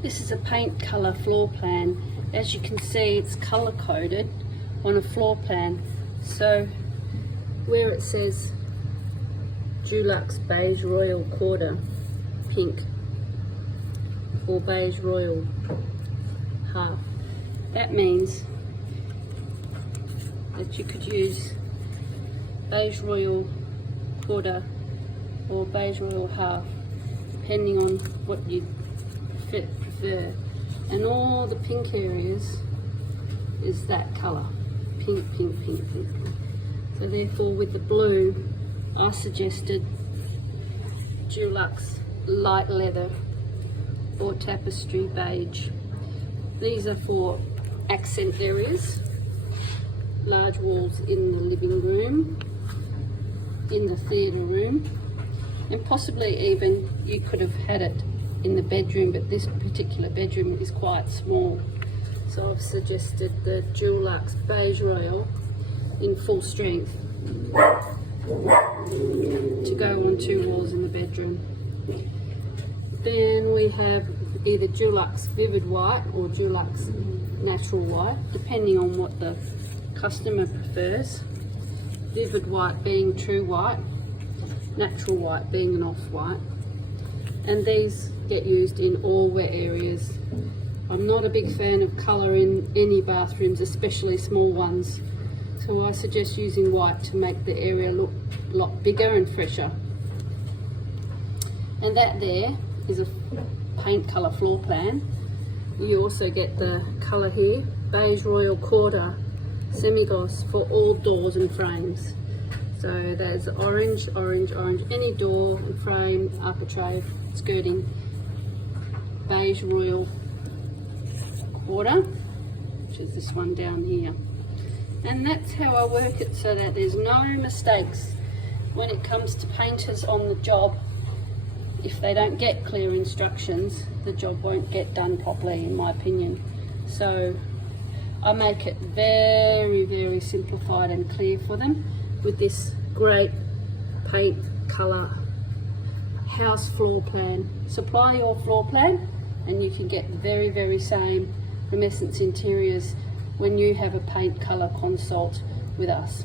This is a paint colour floor plan. As you can see, it's colour coded on a floor plan. So where it says Dulux Beige Royal Quarter Pink or Beige Royal Half, that means that you could use Beige Royal Quarter or Beige Royal Half, depending on what you prefer. And all the pink areas is that colour, pink, pink, pink, pink. So therefore with the blue, I suggested Dulux Light Leather or Tapestry Beige. These are for accent areas, large walls in the living room, in the theatre room, and possibly even you could have had it in the bedroom, but this particular bedroom is quite small. So I've suggested the Dulux Beige Royal in full strength to go on 2 walls in the bedroom. Then we have either Dulux Vivid White or Dulux Natural White, depending on what the customer prefers. Vivid White being true white, natural white being an off-white. And these get used in all wet areas. I'm not a big fan of colour in any bathrooms, especially small ones. So I suggest using white to make the area look a lot bigger and fresher. And that there is a paint colour floor plan. You also get the colour here, Beige Royal Quarter semi-gloss for all doors and frames. So there's orange, orange, orange, any door and frame, architrave, skirting, Beige Royal Quarter, which is this one down here. And that's how I work it, so that there's no mistakes when it comes to painters on the job. If they don't get clear instructions, the job won't get done properly, in my opinion. So I make it very, very simplified and clear for them with this great paint colour house floor plan. Supply your floor plan and you can get the very, very same Remescence interiors when you have a paint colour consult with us.